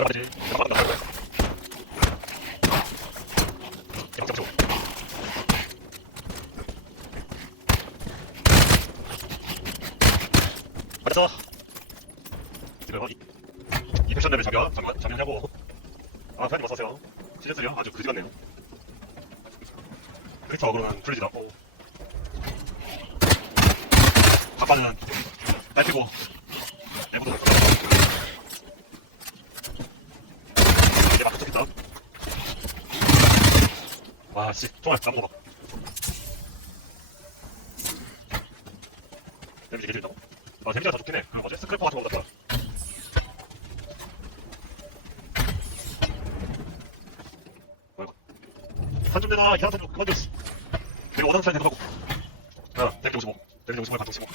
아! 맞았어. 지금 이, 이 패션 레벨 자격, 잠깐, 잠깐하고. 아, 사장님 어서 오세요. 시즌3요? 아주 그지 같네요. 크리스터 어그로는 풀리지 않고. 바빠는 딸피고, 내부도. 이제 막 좋겠다. 와, 씨, 총알 안 먹어. 데미지 개질다고. 아, 데미지가 더 좋긴 해. 그 뭐지? 스크래퍼 같은 거 같다. 한좀 내놔, 이한 좀 그만 좀. 내가 원하는 사이 내놓고. 자, 데미지 55. 데미지 55에 반동 15.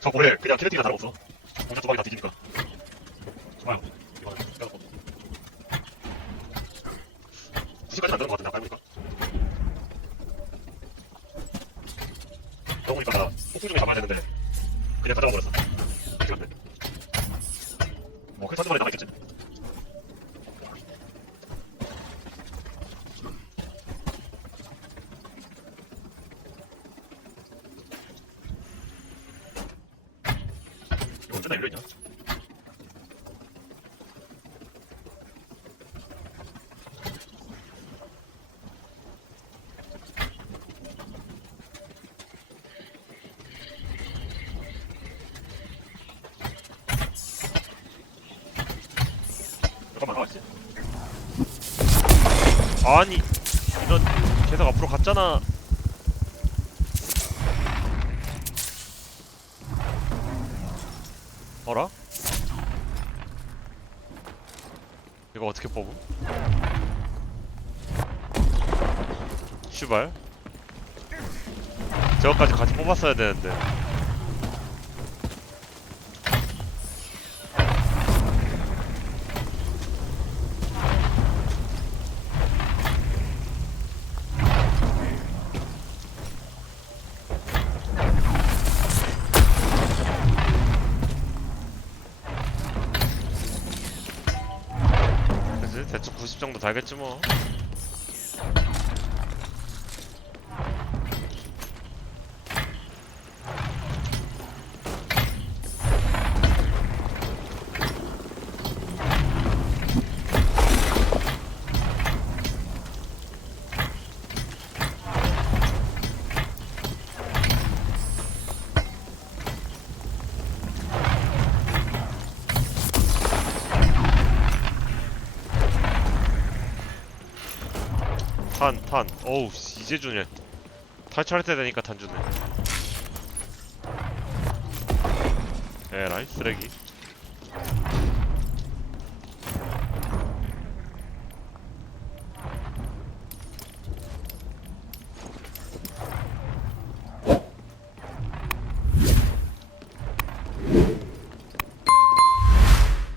저 모래 그냥 키네틱이나 다름없어. 두 방이 다 뒤지니까. 좋아요. 이거 빼놓고. 굳이까지 안 되는 것 같은데, 아까 해보니까. 나 폭풍 중에 잡아야 되는데 그냥 돼? 뭐 회사 주말에 남아있겠지. 이거 언제나 열려있냐? 잠깐만 나와있지? 아니 이런 계속 앞으로 갔잖아 어라? 이거 어떻게 뽑음? 슈발 저거까지 같이 뽑았어야 되는데 대충 90 정도 달겠지 뭐 탄, 탄. 어우, 씨, 이제 주네. 탈출할 때 되니까 탄 주네. 에라이, 쓰레기.